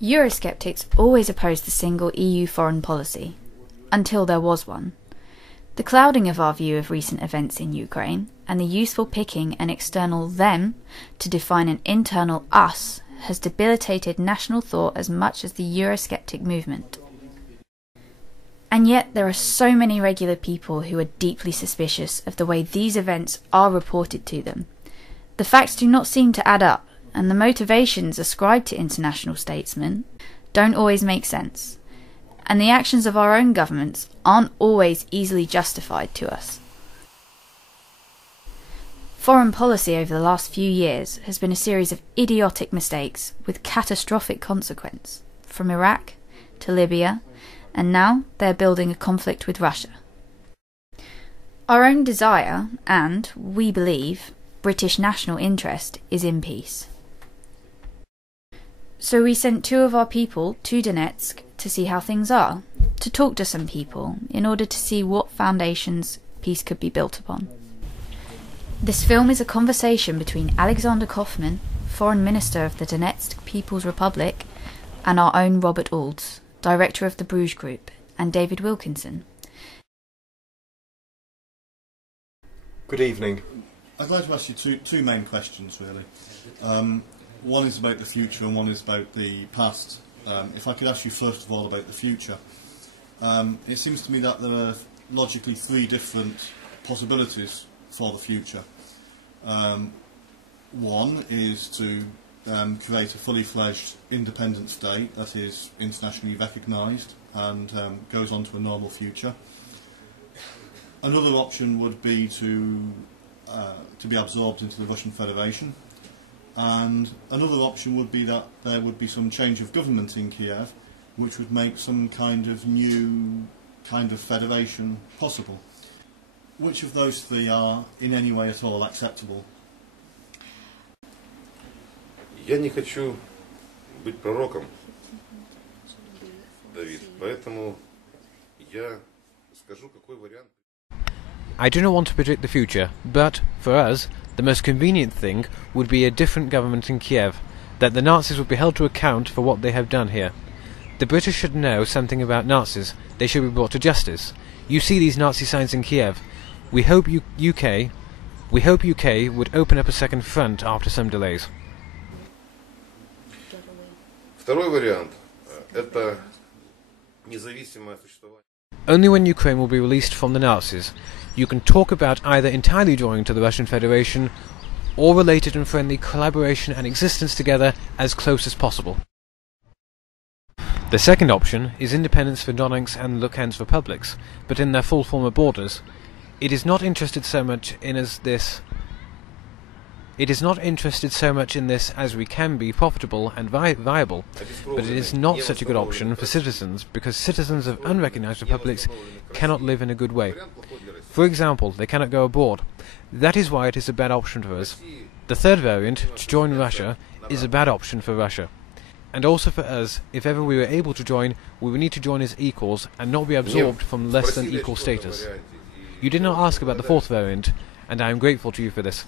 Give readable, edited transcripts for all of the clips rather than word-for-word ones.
Eurosceptics always opposed the single EU foreign policy, until there was one. The clouding of our view of recent events in Ukraine, and the useful picking an external them to define an internal us, has debilitated national thought as much as the Eurosceptic movement. And yet there are so many regular people who are deeply suspicious of the way these events are reported to them. The facts do not seem to add up, and the motivations ascribed to international statesmen don't always make sense. And the actions of our own governments aren't always easily justified to us. Foreign policy over the last few years has been a series of idiotic mistakes with catastrophic consequence, from Iraq to Libya, and now they're building a conflict with Russia. Our own desire, and, we believe, British national interest is in peace. So we sent 2 of our people to Donetsk to see how things are, to talk to some people, in order to see what foundations peace could be built upon. This film is a conversation between Alexander Koffman, Foreign Minister of the Donetsk People's Republic, and our own Robert Oulds, Director of the Bruges Group, and David Wilkinson. Good evening. I'd like to ask you two main questions, really. One is about the future and one is about the past. If I could ask you first of all about the future. It seems to me that there are logically 3 different possibilities for the future. One is to create a fully fledged independent state that is internationally recognised and goes on to a normal future. Another option would be to be absorbed into the Russian Federation, and another option would be that there would be some change of government in Kiev which would make some kind of new kind of federation possible. Which of those 3 are in any way at all acceptable? Я не хочу быть пророком, Давид, поэтому я скажу, какой вариант. I do not want to predict the future, but, for us, the most convenient thing would be a different government in Kiev, that the Nazis would be held to account for what they have done here. The British should know something about Nazis. They should be brought to justice. You see these Nazi signs in Kiev. We hope UK would open up a second front after some delays. Второй вариант – это независимое существование. Only when Ukraine will be released from the Nazis, you can talk about either entirely joining to the Russian Federation or related and friendly collaboration and existence together as close as possible. The second option is independence for Donetsk and Luhansk republics, but in their full former borders. It is not interested so much in this as we can be profitable and viable, but it is not such a good option for citizens, because citizens of unrecognized republics cannot live in a good way. For example, they cannot go abroad. That is why it is a bad option for us. The third variant, to join Russia, is a bad option for Russia. And also for us, if ever we were able to join, we would need to join as equals and not be absorbed from less than equal status. You did not ask about the fourth variant, and I am grateful to you for this.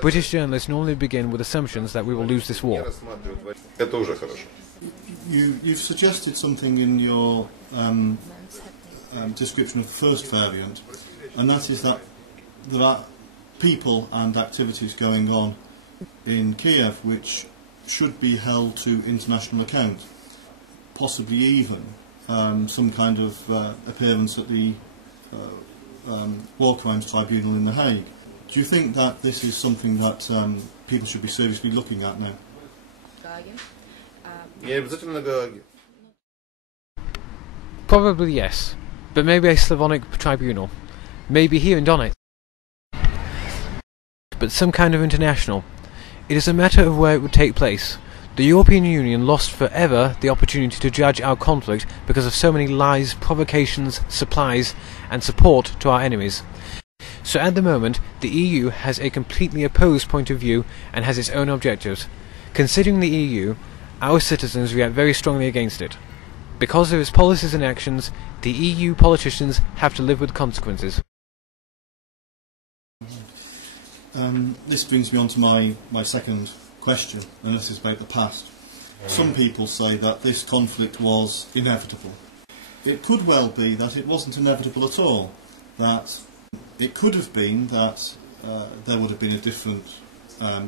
British journalists normally begin with assumptions that we will lose this war. You've suggested something in your description of the first variant, and that is that there are people and activities going on in Kiev which should be held to international account, possibly even some kind of appearance at the War Crimes Tribunal in The Hague. Do you think that this is something that people should be seriously looking at now? Probably yes, but maybe a Slavonic tribunal. Maybe here in Donetsk. But some kind of international. It is a matter of where it would take place. The European Union lost forever the opportunity to judge our conflict because of so many lies, provocations, supplies, and support to our enemies. So at the moment, the EU has a completely opposed point of view and has its own objectives. Considering the EU, our citizens react very strongly against it. Because of its policies and actions, the EU politicians have to live with consequences. This brings me on to my second question, and this is about the past. Some people say that this conflict was inevitable. It could well be that it wasn't inevitable at all, that it could have been that there would have been a different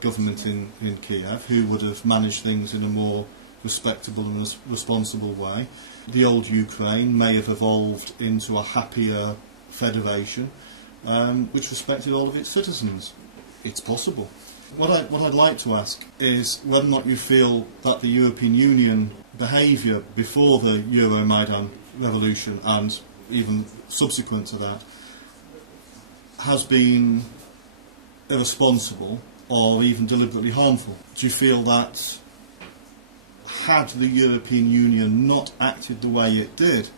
government in Kiev who would have managed things in a more respectable and responsible way. The old Ukraine may have evolved into a happier federation which respected all of its citizens. It's possible. What I'd like to ask is whether or not you feel that the European Union behaviour before the Euromaidan revolution and even subsequent to that has been irresponsible or even deliberately harmful. Do you feel that had the European Union not acted the way it did,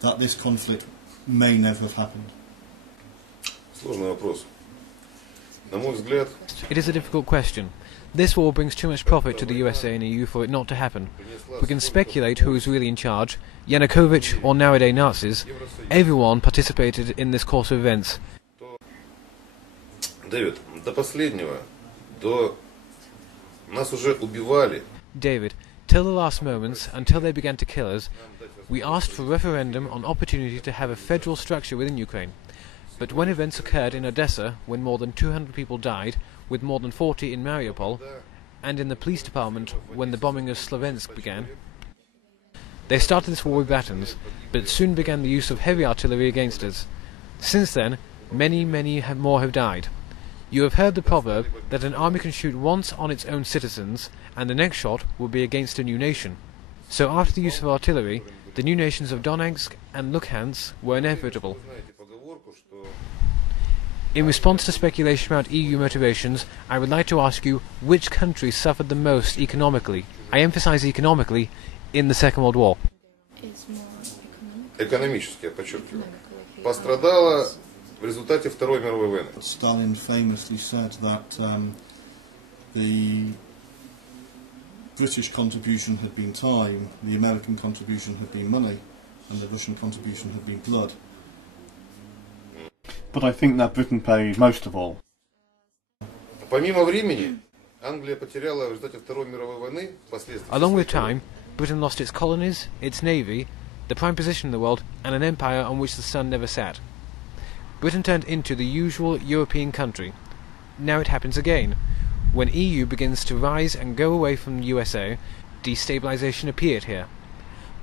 that this conflict may never have happened? Сложный вопрос. На мой взгляд, It is a difficult question. This war brings too much profit to the USA and EU for it not to happen. We can speculate who is really in charge, Yanukovych or nowadays Nazis. Everyone participated in this course of events. Дэвид, до последнего, нас уже убивали. David, till the last moments, until they began to kill us, we asked for a referendum on opportunity to have a federal structure within Ukraine. But when events occurred in Odessa, when more than 200 people died, with more than 40 in Mariupol, and in the police department when the bombing of Slovensk began, they started this war with batons, but soon began the use of heavy artillery against us. Since then, many more have died. You have heard the proverb that an army can shoot once on its own citizens, and the next shot will be against a new nation. So after the use of artillery, the new nations of Donetsk and Luhansk were inevitable. In response to speculation about EU motivations, I would like to ask you which countries suffered the most economically, I emphasize economically, in the Second World War. Экономически, я подчеркиваю. Пострадала в результате Второй мировой войны. Stalin famously said that the British contribution had been time, the American contribution had been money, and the Russian contribution had been blood. But I think that Britain paid most of all. Помимо времени, Англия потеряла в результате Второй мировой войны впоследствии. Along with time, Britain lost its colonies, its navy, the prime position in the world, and an empire on which the sun never set. Britain turned into the usual European country. Now it happens again. When EU begins to rise and go away from the USA, destabilization appeared here.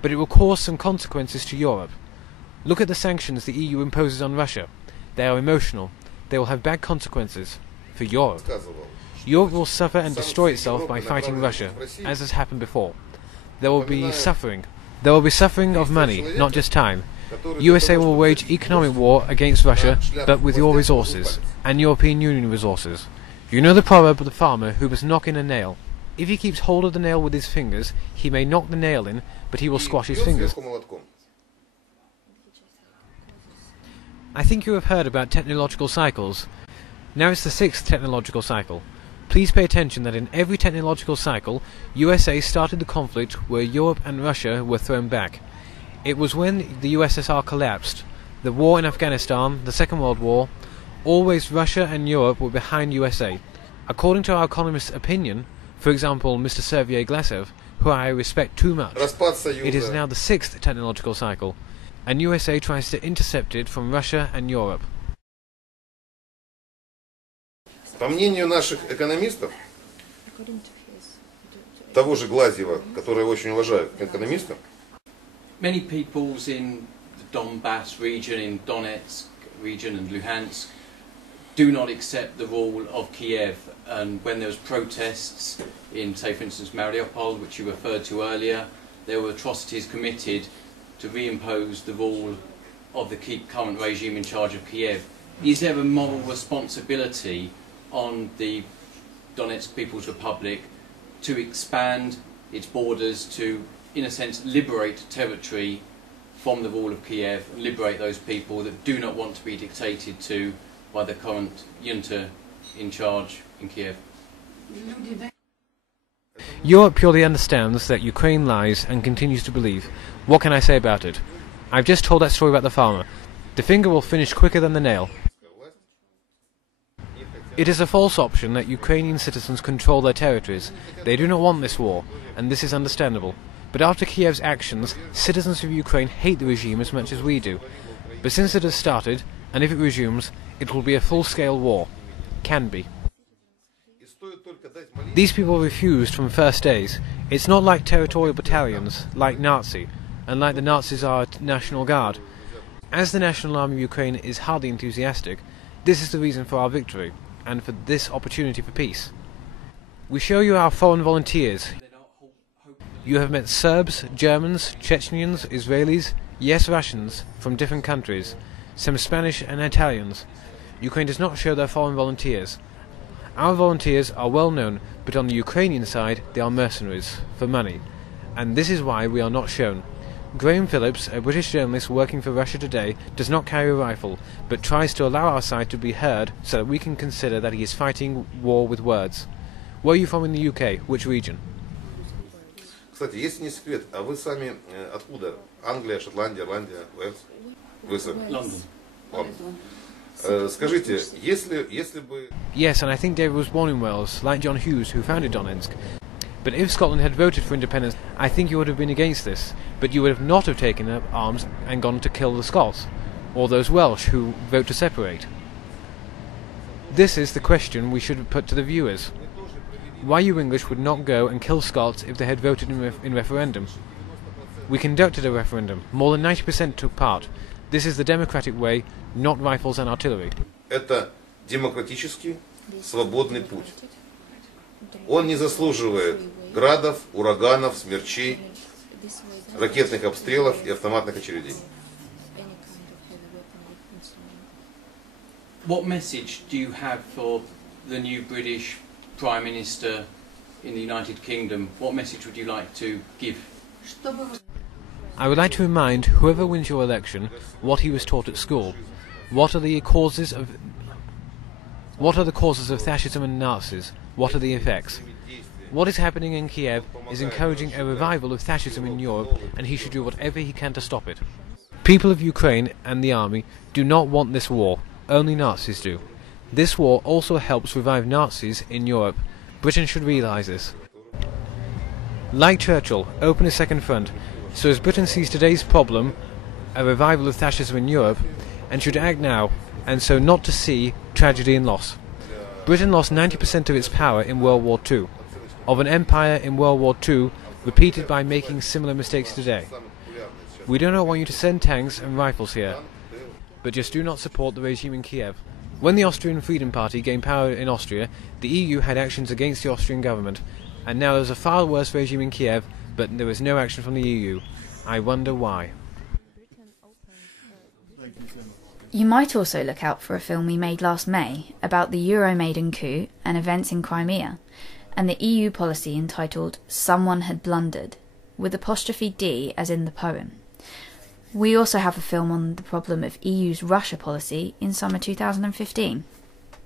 But it will cause some consequences to Europe. Look at the sanctions the EU imposes on Russia. They are emotional. They will have bad consequences for Europe. Europe will suffer and destroy itself by fighting Russia, as has happened before. There will be suffering. There will be suffering of money, not just time. USA will wage economic war against Russia, but with your resources, and European Union resources. You know the proverb of the farmer who must knock in a nail. If he keeps hold of the nail with his fingers, he may knock the nail in, but he will squash his fingers. I think you have heard about technological cycles. Now it's the 6th technological cycle. Please pay attention that in every technological cycle, USA started the conflict where Europe and Russia were thrown back. It was when the USSR collapsed, the war in Afghanistan, the Second World War, always Russia and Europe were behind USA. According to our economist's opinion, for example Mr. Sergei Glasev, who I respect too much, it is now the 6th technological cycle, and USA tries to intercept it from Russia and Europe. По мнению наших экономистов, того же Глазьева, которого я очень уважаю как экономиста, many peoples in the Donbass region, in Donetsk region and Luhansk, do not accept the rule of Kiev. And when there was protests in, say for instance, Mariupol, which you referred to earlier, there were atrocities committed to reimpose the rule of the current regime in charge of Kiev. Is there a moral responsibility on the Donetsk People's Republic to expand its borders to, in a sense, liberate territory from the rule of Kiev and liberate those people that do not want to be dictated to by the current junta in charge in Kiev? Europe purely understands that Ukraine lies and continues to believe. What can I say about it? I've just told that story about the farmer. The finger will finish quicker than the nail. It is a false option that Ukrainian citizens control their territories. They do not want this war, and this is understandable. But after Kiev's actions, citizens of Ukraine hate the regime as much as we do. But since it has started, and if it resumes, it will be a full-scale war. Can be. These people refused from first days. It's not like territorial battalions, like Nazi, and like the Nazis are National Guard. As the National Army of Ukraine is hardly enthusiastic, this is the reason for our victory, and for this opportunity for peace. We show you our foreign volunteers. You have met Serbs, Germans, Chechens, Israelis, yes, Russians, from different countries, some Spanish and Italians. Ukraine does not show their foreign volunteers. Our volunteers are well known, but on the Ukrainian side they are mercenaries, for money, and this is why we are not shown. Graham Phillips, a British journalist working for Russia Today, does not carry a rifle, but tries to allow our side to be heard so that we can consider that he is fighting war with words. Where are you from in the UK? Which region? Кстати, если не секрет, а вы сами откуда? Англия, Шотландия, Ирландия, Уэльс? Вы сами? Лондон. Скажите, если бы... Yes, and I think David was born in Wales, like John Hughes, who founded Donetsk. But if Scotland had voted for independence, I think you would have been against this, but you would not have taken up arms and gone to kill the Scots, or those Welsh who vote to separate. This is the question we should put to the viewers. Why you English would not go and kill Scots if they had voted in referendum. We conducted a referendum. More than 90% took part. This is the democratic way, not rifles and artillery. Это демократический, свободный путь. Он не заслуживает градов, ураганов, смерчей, ракетных обстрелов и автоматных очередей. What message do you have for the new British Prime Minister in the United Kingdom? What message would you like to give? I would like to remind whoever wins your election what he was taught at school. What are the causes of fascism and Nazis? What are the effects? What is happening in Kiev is encouraging a revival of fascism in Europe, and he should do whatever he can to stop it. People of Ukraine and the army do not want this war. Only Nazis do. This war also helps revive Nazis in Europe. Britain should realise this. Like Churchill, open a second front. So as Britain sees today's problem, a revival of fascism in Europe, and should act now, and so not to see tragedy and loss. Britain lost 90% of its power in World War II, of an empire in World War II, repeated by making similar mistakes today. We do not want you to send tanks and rifles here, but just do not support the regime in Kiev. When the Austrian Freedom Party gained power in Austria, the EU had actions against the Austrian government, and now there is a far worse regime in Kiev, but there is no action from the EU. I wonder why. You might also look out for a film we made last May about the Euromaidan coup and events in Crimea, and the EU policy entitled Someone Had Blundered, with apostrophe D as in the poem. We also have a film on the problem of EU's Russia policy in summer 2015.